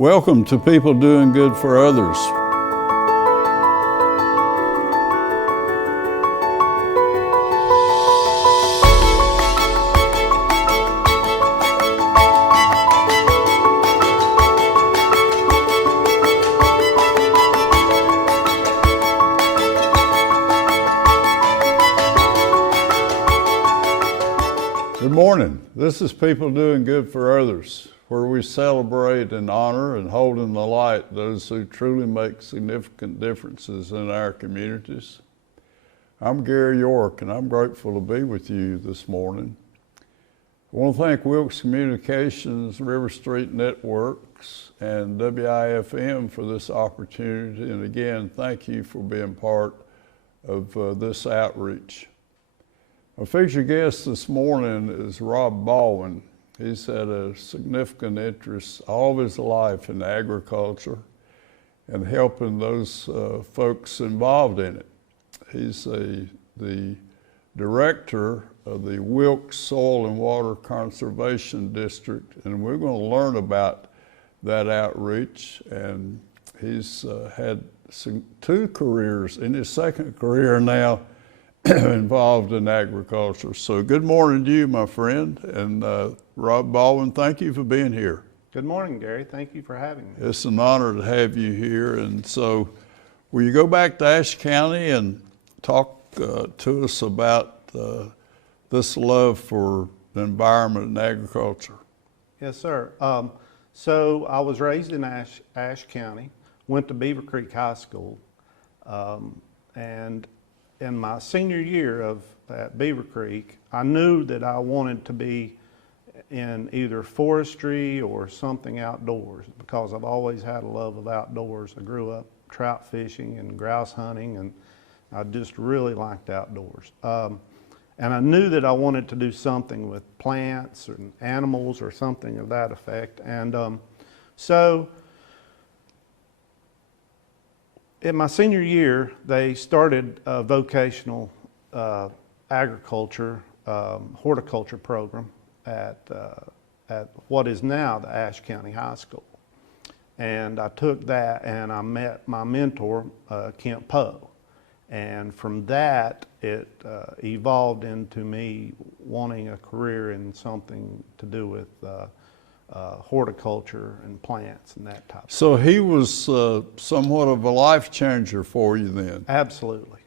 Welcome to People Doing Good for Others. Good morning. This is People Doing Good for Others, where we celebrate and honor and hold in the light those who truly make significant differences in our communities. I'm Gary York, and I'm grateful to be with you this morning. I want to thank Wilkes Communications, River Street Networks, and WIFM for this opportunity, and again, thank you for being part of this outreach. Our featured guest this morning is Rob Baldwin. He's had a significant interest all of his life in agriculture and helping those folks involved in it. He's the director of the Wilkes Soil and Water Conservation District, and we're going to learn about that outreach. And he's had two careers, in his second career now, involved in agriculture. So good morning to you, my friend. And Rob Baldwin, thank you for being here. Good morning, Gary. Thank you for having me. It's an honor to have you here. And so will you go back to Ashe County and talk to us about this love for the environment and agriculture? Yes, sir. So I was raised in Ashe County, went to Beaver Creek High School, and in my senior year at Beaver Creek, I knew that I wanted to be in either forestry or something outdoors because I've always had a love of outdoors. I grew up trout fishing and grouse hunting, and I just really liked outdoors. And I knew that I wanted to do something with plants or animals or something of that effect. And so in my senior year, they started a vocational agriculture, horticulture program at what is now the Ashe County High School. And I took that and I met my mentor, Kent Poe. And from that, it evolved into me wanting a career in something to do with horticulture and plants and that type of So he was somewhat of a life changer for you then? Absolutely,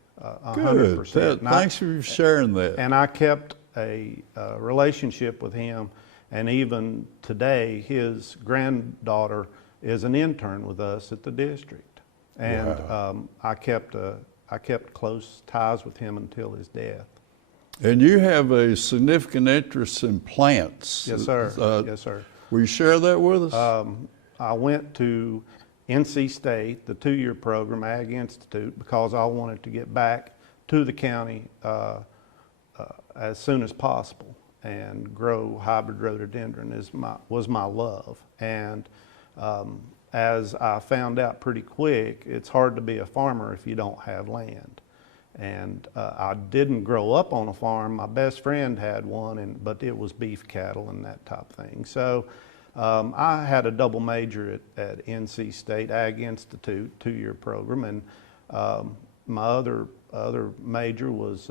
Good. 100%. Thanks for sharing that. And I kept a relationship with him, and even today, his granddaughter is an intern with us at the district. And Wow. I kept close ties with him until his death. And you have a significant interest in plants. Yes, sir. Yes, sir. Will you share that with us? I went to NC State, the 2-year program, Ag Institute, because I wanted to get back to the county as soon as possible and grow hybrid rhododendron was my love. And as I found out pretty quick, it's hard to be a farmer if you don't have land. And I didn't grow up on a farm. My best friend had one, but it was beef cattle and that type of thing. So I had a double major at NC State, Ag Institute, 2-year program, and my other major was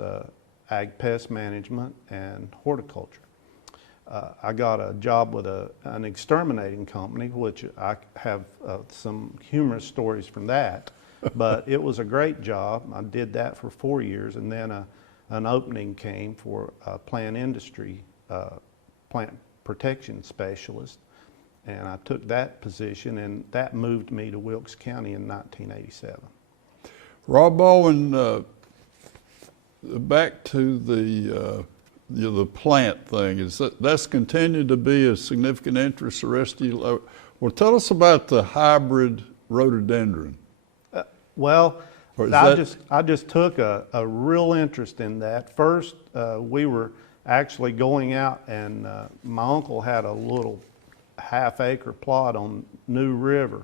Ag Pest Management and Horticulture. I got a job with an exterminating company, which I have some humorous stories from that. But it was a great job. I did that for 4 years, and then an opening came for a plant industry, plant protection specialist, and I took that position, and that moved me to Wilkes County in 1987. Rob Baldwin, back to the plant thing, that's continued to be a significant interest the rest of you. Well, tell us about the hybrid rhododendron. Well, I just took a real interest in that. First, we were actually going out, and my uncle had a little half-acre plot on New River.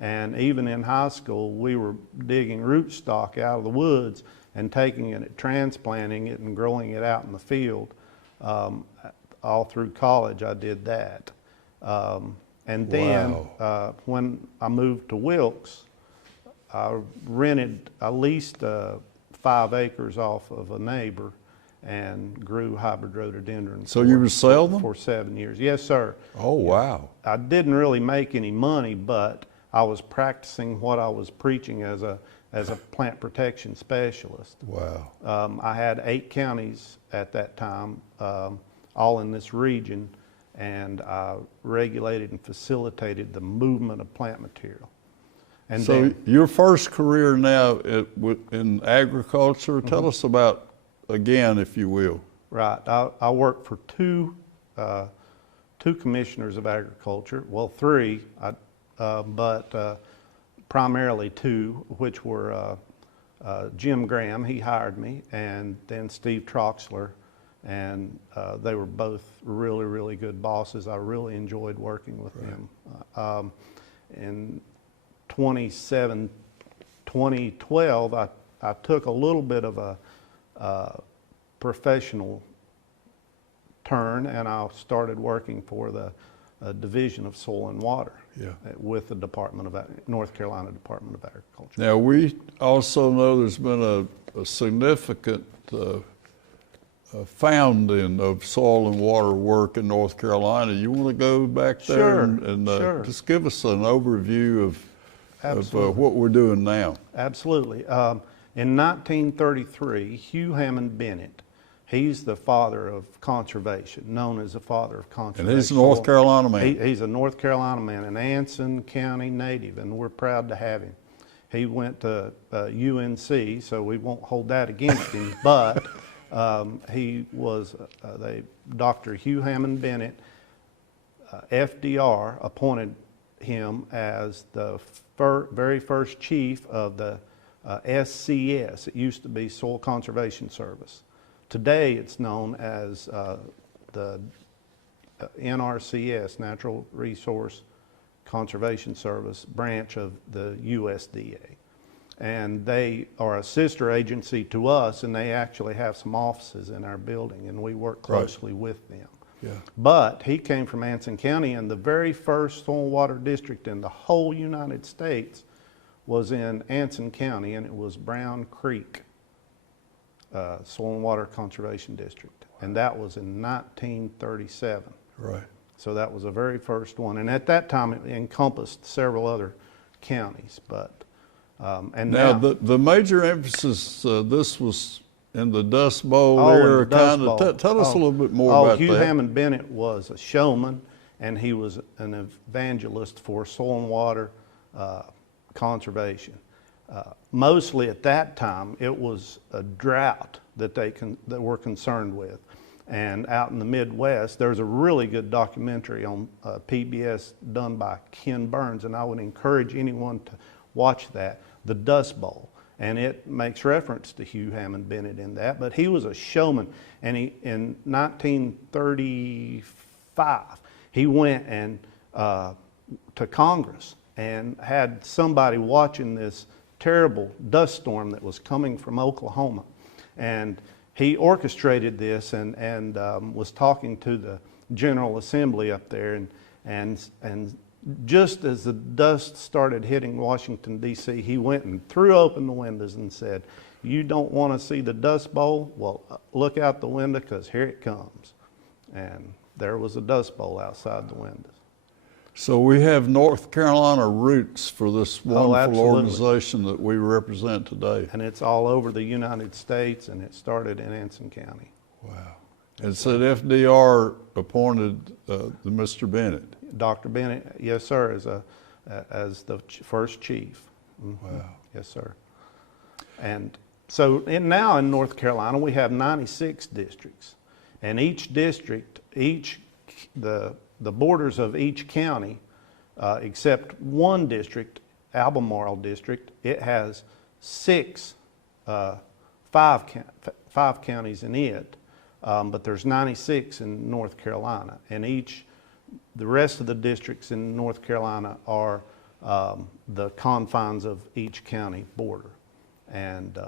And even in high school, we were digging rootstock out of the woods and taking it, transplanting it, and growing it out in the field. All through college, I did that. And then Wow. when I moved to Wilkes, I leased 5 acres off of a neighbor and grew hybrid rhododendrons. So you would sell them? For 7 years. Yes, sir. Oh, wow. I didn't really make any money, but I was practicing what I was preaching as a plant protection specialist. Wow. I had 8 counties at that time, all in this region, and I regulated and facilitated the movement of plant material. And So then, your first career now in agriculture, tell us about, again, if you will. right, I worked for two commissioners of agriculture, well, 3, but primarily 2, which were Jim Graham, he hired me, and then Steve Troxler, and they were both really, really good bosses. I really enjoyed working with them. In 2012, I took a little bit of a professional turn, and I started working for the Division of Soil and Water with the North Carolina Department of Agriculture. Now, we also know there's been a significant founding of soil and water work in North Carolina. You want to go back there Sure, and sure. just give us an overview of Absolutely. what we're doing now? Absolutely. In 1933, Hugh Hammond Bennett, he's the father of conservation, known as the father of conservation. And he's a North Carolina man. He's a North Carolina man, an Anson County native, and we're proud to have him. He went to UNC, so we won't hold that against him, but he was Dr. Hugh Hammond Bennett. FDR appointed him as the very first chief of the SCS. It used to be Soil Conservation Service. Today it's known as the NRCS, Natural Resource Conservation Service branch of the USDA. And they are a sister agency to us, and they actually have some offices in our building, and we work closely with them. Yeah. But he came from Anson County, and the very first soil and water district in the whole United States was in Anson County, and it was Brown Creek Soil and Water Conservation District. And that was in 1937. Right. So that was the very first one. And at that time, it encompassed several other counties. But and Now, now the major emphasis, this was in the Dust Bowl in the era, Dust kind of. Bowl. Tell us a little bit more about Hugh that. Hammond Bennett was a showman, and he was an evangelist for soil and water conservation. Mostly at that time, it was a drought that they were concerned with. And out in the Midwest, there's a really good documentary on PBS done by Ken Burns, and I would encourage anyone to watch that, The Dust Bowl. And it makes reference to Hugh Hammond Bennett in that, but he was a showman. And in 1935, he went and to Congress and had somebody watching this terrible dust storm that was coming from Oklahoma. And he orchestrated this and was talking to the General Assembly up there, and just as the dust started hitting Washington, D.C., he went and threw open the windows and said, "You don't want to see the Dust Bowl? Well, look out the window, because here it comes." And there was a Dust Bowl outside the windows. So we have North Carolina roots for this wonderful absolutely. organization that we represent today. And it's all over the United States, and it started in Anson County. Wow. And said FDR appointed Mr. Bennett. Dr. Bennett, yes, sir, as the first chief. Wow. Yes, sir. And so now in North Carolina, we have 96 districts. And each district, the borders of each county, except one district, Albemarle District, it has five counties in it, but there's 96 in North Carolina. And the rest of the districts in North Carolina are the confines of each county border. And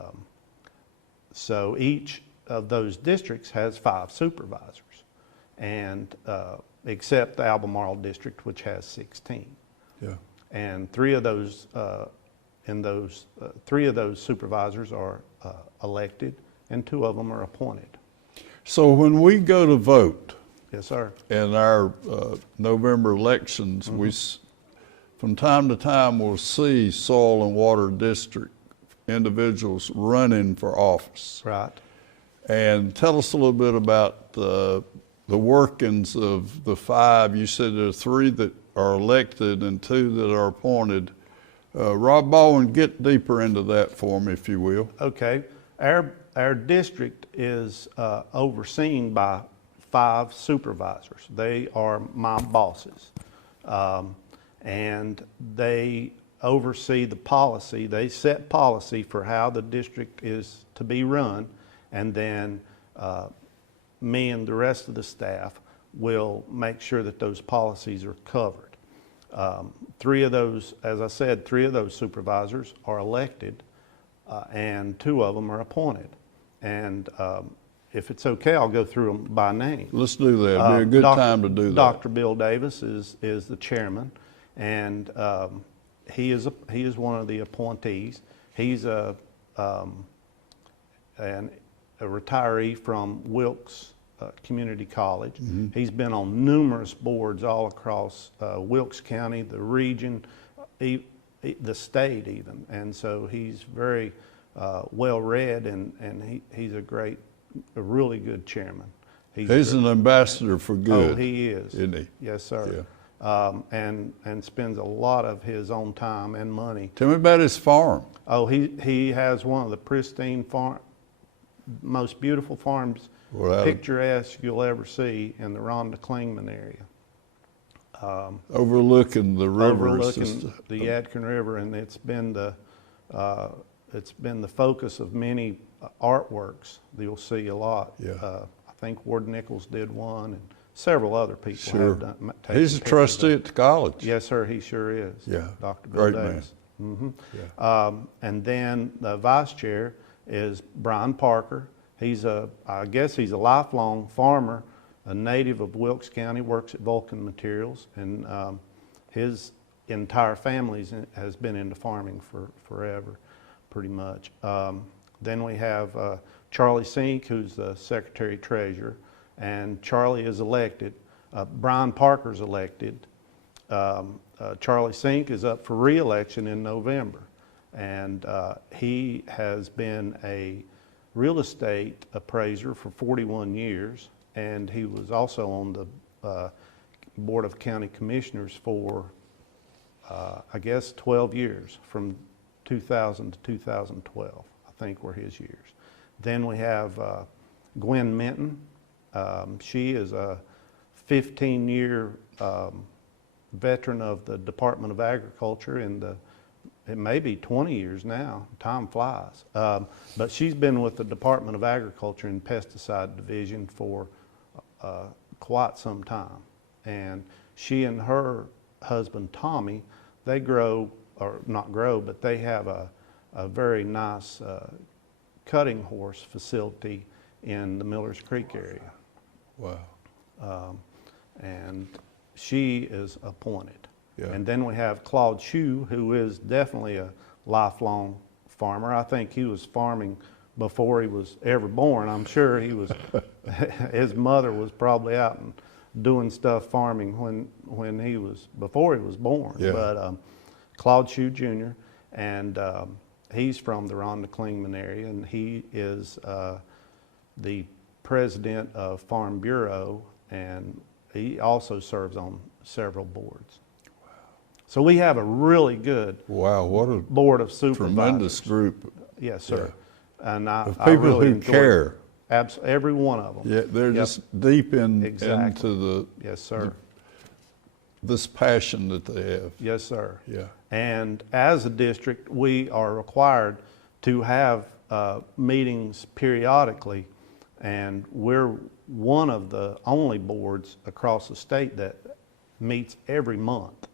so each of those districts has 5 supervisors. and except the Albemarle district, which has 16. Yeah. And three of those supervisors are elected, and 2 of them are appointed. So when we go to vote Yes, sir. in our November elections, from time to time we'll see soil and water district individuals running for office. Right. And tell us a little bit about the workings of the 5. You said there are 3 that are elected and 2 that are appointed. Rob Baldwin, get deeper into that for me, if you will. Okay. Our district is overseen by 5 supervisors. They are my bosses. And they oversee the policy. They set policy for how the district is to be run. And then me and the rest of the staff will make sure that those policies are covered. 3 of those, as I said, 3 of those supervisors are elected, and 2 of them are appointed. And if it's okay, I'll go through them by name. Let's do that. It'd be a good time to do that. Dr. Bill Davis is the chairman, and he is one of the appointees. He's a retiree from Wilkes Community College. He's been on numerous boards all across Wilkes County, the region, the state even. And so he's very well read, and he's a really good chairman. He's an ambassador for good. Oh, he is. Isn't he? Yes, sir. Yeah. And spends a lot of his own time and money. Tell me about his farm. Oh, he has one of the pristine most beautiful farms, picturesque you'll ever see in the Rhonda Klingman area. Overlooking the river. Overlooking the Yadkin River, and it's been the focus of many artworks that you'll see a lot. Yeah. I think Ward Nichols did one, and several other people have done. He's a trustee at the college. Yes, sir, he sure is. Yeah. Dr. Bill Great Davis. man. Yeah. And then the vice chair is Brian Parker. I guess he's a lifelong farmer, a native of Wilkes County, works at Vulcan Materials, and his entire family has been into farming for forever, pretty much. Then we have Charlie Sink, who's the secretary treasurer, and Charlie is elected. Brian Parker's elected. Charlie Sink is up for re-election in November, and he has been a real estate appraiser for 41 years, and he was also on the Board of County Commissioners for, I guess, 12 years, from 2000 to 2012, I think were his years. Then we have Gwen Minton. She is a 15-year veteran of the Department of Agriculture it may be 20 years now, time flies. But she's been with the Department of Agriculture and Pesticide Division for quite some time. And she and her husband, Tommy, they but they have a very nice cutting horse facility in the Millers Creek area. Wow. And she is appointed. Yeah. And then we have Claude Shue, who is definitely a lifelong farmer. I think he was farming before he was ever born. I'm sure he was, his mother was probably out and doing stuff farming before he was born. Yeah. But Claude Shue Jr., and he's from the Rhonda Klingman area, and he is the president of Farm Bureau, and he also serves on several boards. So we have a really good what a board of supervisors. Tremendous group. Yes, sir. Yeah. And of I people really who care. Every one of them. Yeah, they're just deep into yes, sir. This passion that they have. Yes, sir. Yeah. And as a district, we are required to have meetings periodically, and we're one of the only boards across the state that meets every month.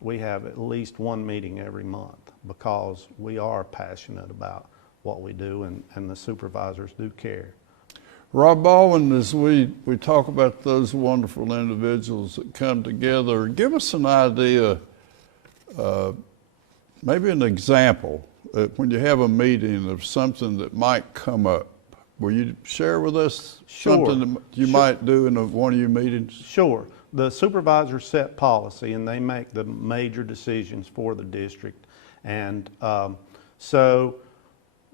We have at least one meeting every month because we are passionate about what we do, and the supervisors do care. Rob Baldwin, as we talk about those wonderful individuals that come together, give us an idea, maybe an example, when you have a meeting of something that might come up. Will you share with us something that you might do in one of your meetings? Sure. The supervisors set policy and they make the major decisions for the district. And so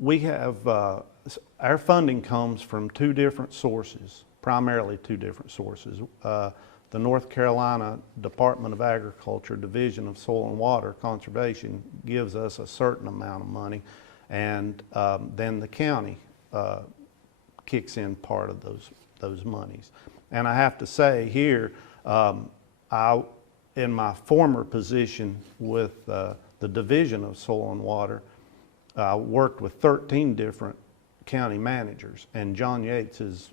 we have, our funding comes from two different sources, primarily two different sources. The North Carolina Department of Agriculture Division of Soil and Water Conservation gives us a certain amount of money, and then the county kicks in part of those monies. And I have to say here, in my former position with the Division of Soil and Water, I worked with 13 different county managers, and John Yates is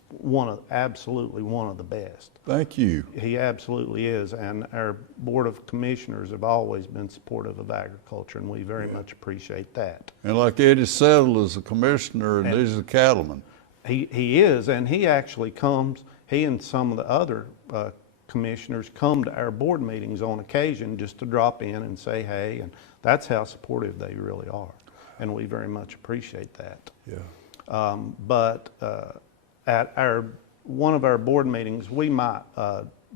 absolutely one of the best. Thank you. He absolutely is, and our Board of Commissioners have always been supportive of agriculture, and we very much appreciate that. And like Eddie Settle is a commissioner, and he's a cattleman. He is, and he actually comes, he and some of the other commissioners come to our board meetings on occasion just to drop in and say hey, and that's how supportive they really are, and we very much appreciate that. Yeah. But at one of our board meetings, we might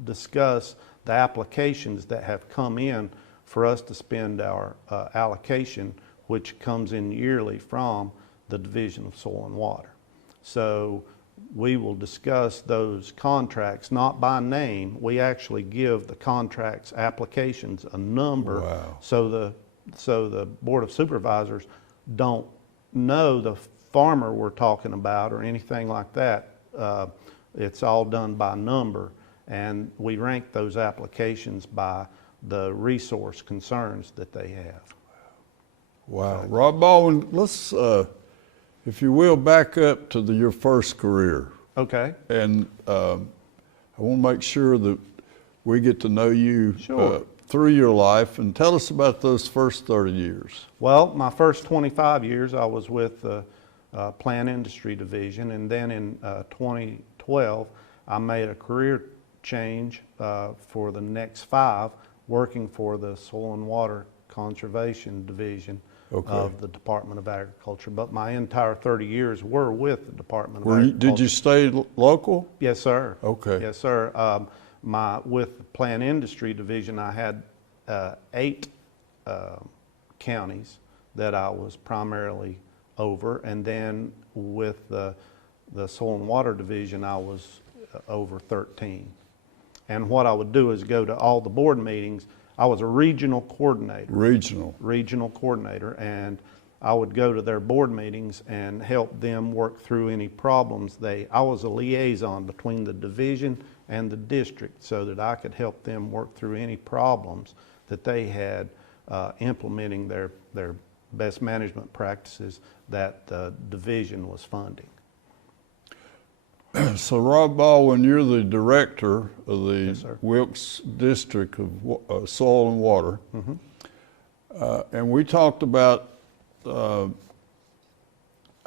discuss the applications that have come in for us to spend our allocation, which comes in yearly from the Division of Soil and Water. So we will discuss those contracts, not by name. We actually give the contracts applications a number. Wow. So the Board of Supervisors don't know the farmer we're talking about or anything like that. It's all done by number, and we rank those applications by the resource concerns that they have. Wow. Rob Baldwin, let's, if you will, back up to your first career. Okay. And I want to make sure that we get to know you through your life, and tell us about those first 30 years. Well, my first 25 years I was with the Plant Industry Division, and then in 2012 I made a career change for the next 5, working for the Soil and Water Conservation Division of the Department of Agriculture. But my entire 30 years were with the Department of Agriculture. Did you stay local? Yes, sir. Okay. Yes, sir. With the Plant Industry Division, I had 8 counties that I was primarily over, and then with the Soil and Water Division, I was over 13. And what I would do is go to all the board meetings. I was a regional coordinator. Regional coordinator, and I would go to their board meetings and help them work through any problems. I was a liaison between the division and the district, so that I could help them work through any problems that they had implementing their best management practices that the division was funding. So Rob Baldwin, you're the director of the Yes, sir. Wilkes District of Soil and Water. Mm-hmm. And we talked about, I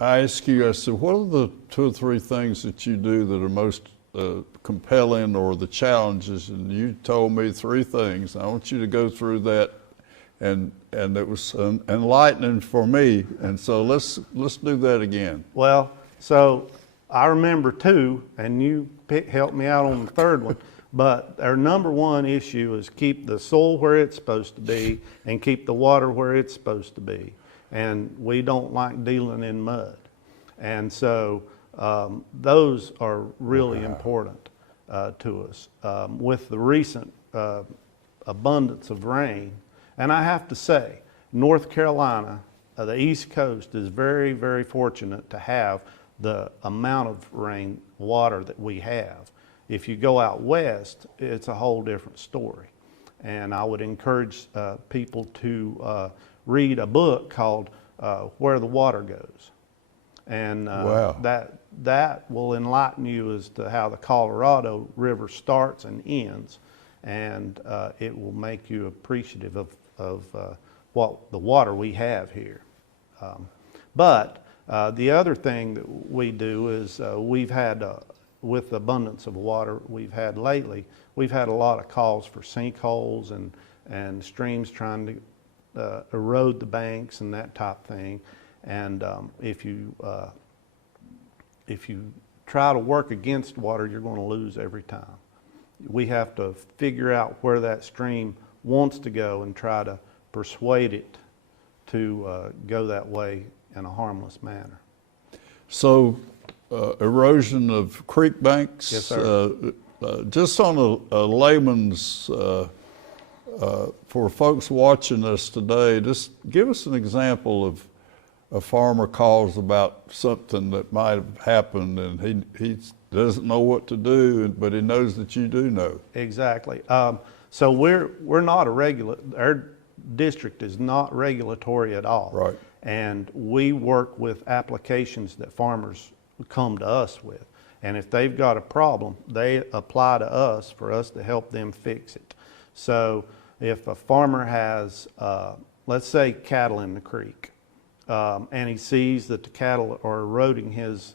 asked you, I said, what are the 2 or 3 things that you do that are most compelling, or the challenges? And you told me 3 things. I want you to go through that, and it was enlightening for me. And so let's do that again. Well, so I remember 2, and you helped me out on the 3rd one, but our number 1 issue is keep the soil where it's supposed to be and keep the water where it's supposed to be. And we don't like dealing in mud. And so those are really important to us. With the recent abundance of rain, and I have to say, North Carolina, the East Coast, is very, very fortunate to have the amount of rain water that we have. If you go out west, it's a whole different story. And I would encourage people to read a book called Where the Water Goes. And Wow. that will enlighten you as to how the Colorado River starts and ends, and it will make you appreciative of what the water we have here. But The other thing that we do is we've had, with the abundance of water we've had lately, we've had a lot of calls for sinkholes and streams trying to erode the banks and that type thing. And if you try to work against water, you're going to lose every time. We have to figure out where that stream wants to go and try to persuade it to go that way in a harmless manner. So, erosion of creek banks. Yes, sir. Just on a layman's, for folks watching us today, just give us an example of a farmer calls about something that might have happened, and he doesn't know what to do, but he knows that you do know. Exactly. So we're not our district is not regulatory at all. Right. And we work with applications that farmers come to us with. And if they've got a problem, they apply to us for us to help them fix it. So if a farmer has, let's say, cattle in the creek, and he sees that the cattle are eroding his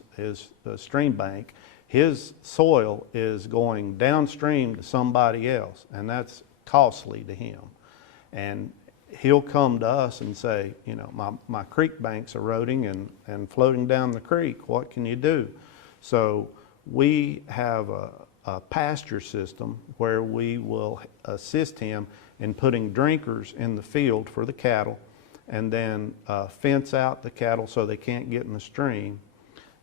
stream bank, his soil is going downstream to somebody else, and that's costly to him. And he'll come to us and say, you know, my creek bank's eroding and floating down the creek. What can you do? So we have a pasture system where we will assist him in putting drinkers in the field for the cattle, and then fence out the cattle so they can't get in the stream.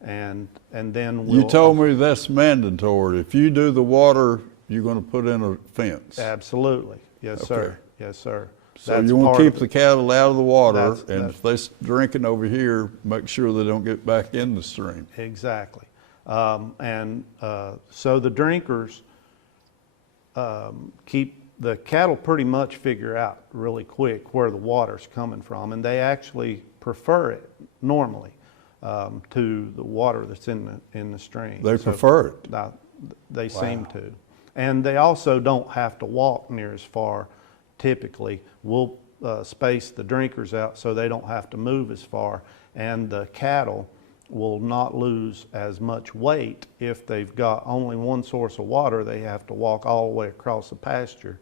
And then we'll... You told me that's mandatory. If you do the water, you're going to put in a fence. Absolutely. Yes, Okay. sir. Yes, sir. So That's you want part to keep of the it. cattle out of the water, That's- and if they're drinking over here, make sure they don't get back in the stream. Exactly. So the drinkers keep the cattle pretty much figure out really quick where the water's coming from, and they actually prefer it normally to the water that's in the stream. They prefer it. They seem to. And they also don't have to walk near as far typically. We'll space the drinkers out so they don't have to move as far, and the cattle will not lose as much weight. If they've got only one source of water, they have to walk all the way across the pasture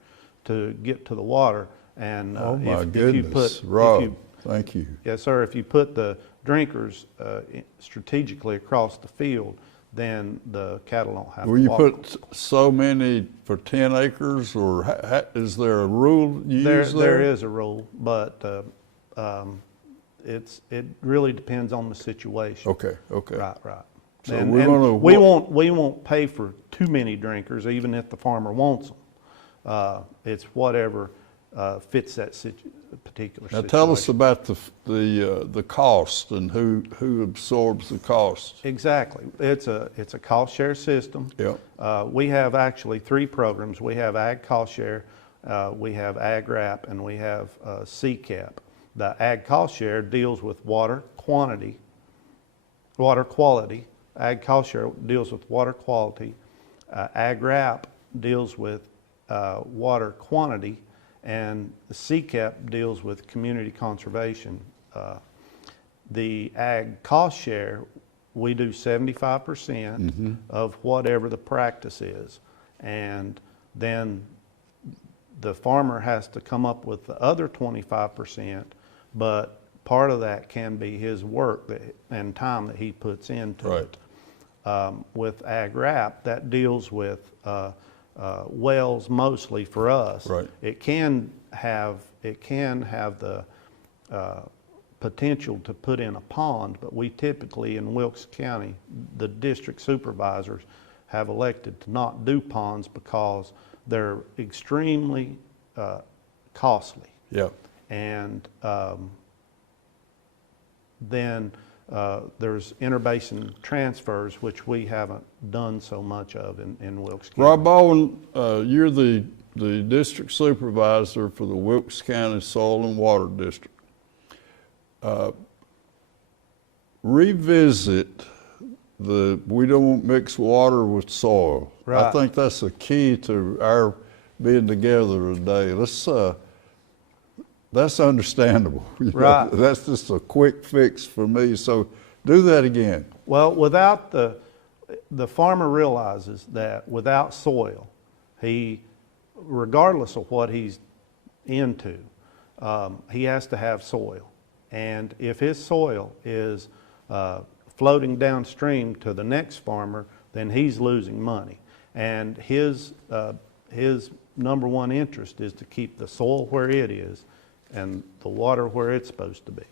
to get to the water. And Oh my if goodness, you put, Rob, thank you. yes, sir. If you put the drinkers strategically across the field, then the cattle don't have Will to you walk. put so many for 10 acres, or is there a rule you use There is a rule, but it really depends on the situation. Okay, okay. Right. So And we won't pay for too many drinkers, even if the farmer wants them. It's whatever fits that particular Now situation. tell us about the cost and who absorbs the cost. Exactly. It's a cost share system. Yep. We have actually 3 programs. We have Ag Cost Share, we have Ag Wrap, and we have CCAP. The Ag Cost Share deals with water quality. Ag Cost Share deals with water quality. Ag Wrap deals with water quantity, and the CCAP deals with community conservation. The Ag Cost Share, we do 75% of whatever the practice is, and then the farmer has to come up with the other 25%, but part of that can be his work and time that he puts into it. With Ag Wrap, that deals with wells mostly for us. Right. It can have the potential to put in a pond, but we typically in Wilkes County, the district supervisors have elected to not do ponds because they're extremely costly. Yeah. And then there's interbasin transfers, which we haven't done so much of in Wilkes County. Rob Baldwin, you're the district supervisor for the Wilkes County Soil and Water District. Revisit we don't mix water with soil. Right. I think that's a key to our being together today. That's understandable. You know, Right. that's just a quick fix for me. So Do that again. Well, without the farmer realizes that without soil, regardless of what he's into, he has to have soil. And if his soil is floating downstream to the next farmer, then he's losing money. And his number one interest is to keep the soil where it is and the water where it's supposed to be.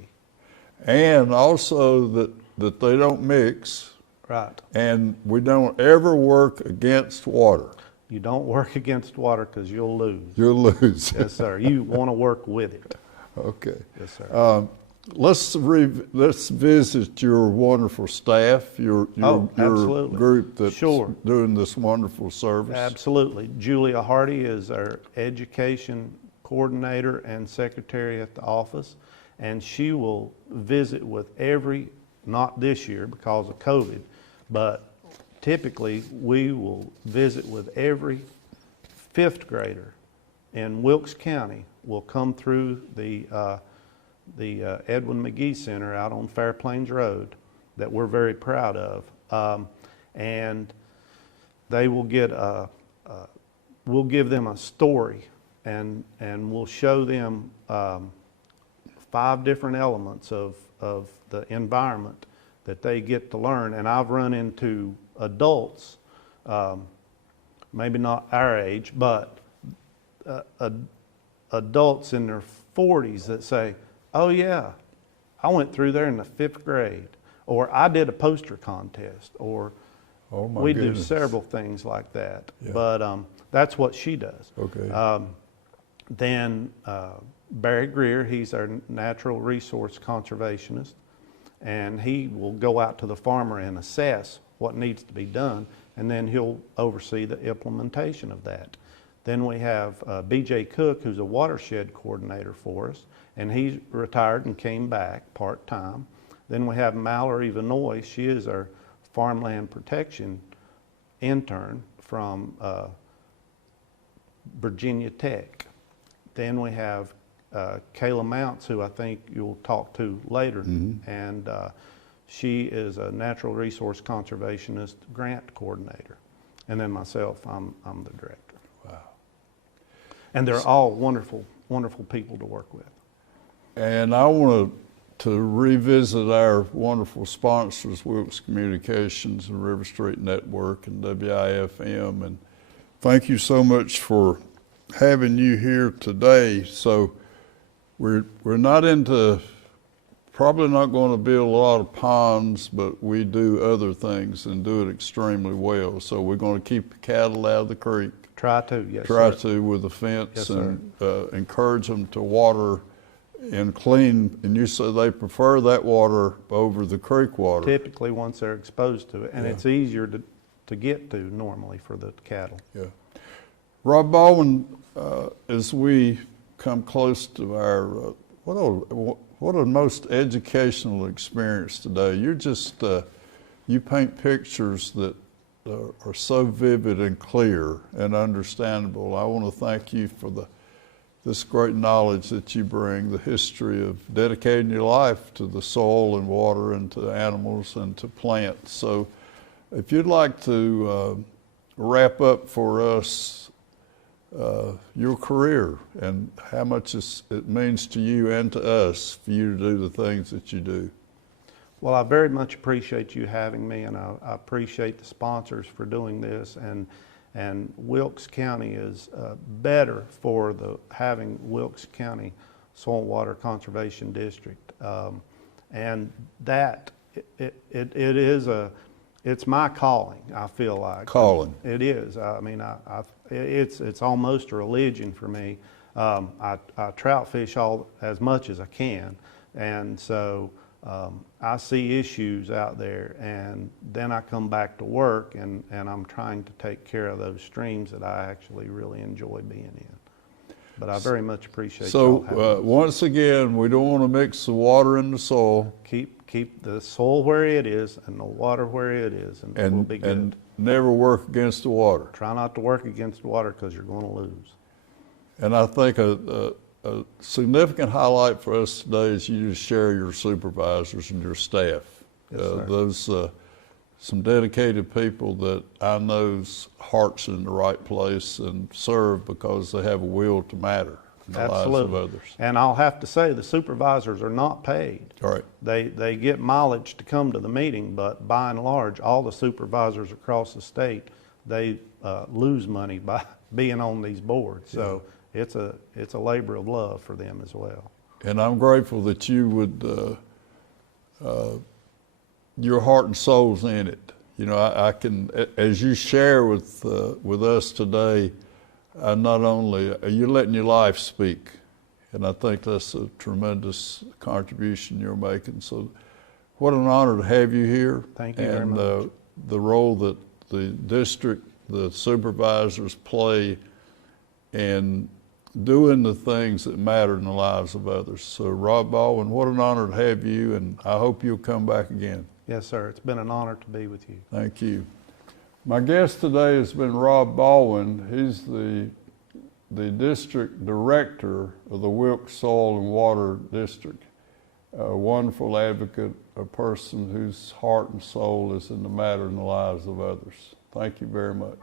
And also that they don't mix. Right. And we don't ever work against water. You don't work against water because you'll lose. You'll lose. Yes, sir. You want to work with it. Okay. Yes, sir. Let's visit your wonderful staff, your absolutely. group that's Sure. doing this wonderful service. Absolutely. Julia Hardy is our education coordinator and secretary at the office, and she will visit with not this year because of COVID, but typically we will visit with every fifth grader in Wilkes County will come through the Edwin McGee Center out on Fair Plains Road that we're very proud of. And they will get we'll give them a story and we'll show them 5 different elements of the environment that they get to learn. And I've run into adults, maybe not our age, but adults in their 40s that say, oh yeah, I went through there in the 5th grade, or I did a poster contest, or Oh my we goodness. do several things like that. Yeah. But that's what she does. Okay. Then Barry Greer, he's our natural resource conservationist, and he will go out to the farmer and assess what needs to be done, and then he'll oversee the implementation of that. Then we have B.J. Cook, who's a watershed coordinator for us, and he's retired and came back part-time. Then we have Mallory Vanoy. She is our farmland protection intern from Virginia Tech. Then we have Kayla Mounts, who I think you'll talk to later, and she is a natural resource conservationist grant coordinator. And then myself, I'm the director. Wow. And they're all wonderful, wonderful people to work with. And I want to revisit our wonderful sponsors, Wilkes Communications and River Street Network and WIFM. And thank you so much for having you here today. So we're not probably not going to build a lot of ponds, but we do other things and do it extremely well. So we're going to keep the cattle out of the creek. Try to, yes, Try sir. to with a fence, Yes, and encourage them to water and clean. And you say they prefer that water over the creek water. Typically once they're exposed to it, and Yeah. it's easier to get to normally for the cattle. Yeah. Rob Baldwin, as we come close to our, what a most educational experience today. You're just, you paint pictures that are so vivid and clear and understandable. I want to thank you for this great knowledge that you bring, the history of dedicating your life to the soil and water and to animals and to plants. So if you'd like to wrap up for us your career and how much it means to you and to us for you to do the things that you do. Well, I very much appreciate you having me, and I appreciate the sponsors for doing this. And Wilkes County is better for having Wilkes County Soil and Water Conservation District, and that it's my calling. I feel like Calling. It is. I mean, it's almost a religion for me. I trout fish as much as I can, and so. I see issues out there, and then I come back to work, and I'm trying to take care of those streams that I actually really enjoy being in. But I very much appreciate y'all having So me. once again, we don't want to mix the water and the soil. Keep the soil where it is and the water where it is, and we'll be good. And never work against the water. Try not to work against water because you're going to lose. And I think a significant highlight for us today is you just share your supervisors and your staff. Yes, sir. Those some dedicated people that I know's hearts in the right place and serve because they have a will to matter in the lives of others. And I'll have to say, the supervisors are not paid. All right. They get mileage to come to the meeting, but by and large, all the supervisors across the state, they lose money by being on these boards. So it's a labor of love for them as well. And I'm grateful that you would, your heart and soul's in it. You know, I can, as you share with us today, not only are you letting your life speak, and I think that's a tremendous contribution you're making. So what an honor to have you here. Thank you very much. The role that the district, the supervisors play in doing the things that matter in the lives of others. So Rob Baldwin, what an honor to have you, and I hope you'll come back again. Yes, sir. It's been an honor to be with you. Thank you. My guest today has been Rob Baldwin. He's the district director of the Wilkes Soil and Water District. A wonderful advocate, a person whose heart and soul is in the matter in the lives of others. Thank you very much.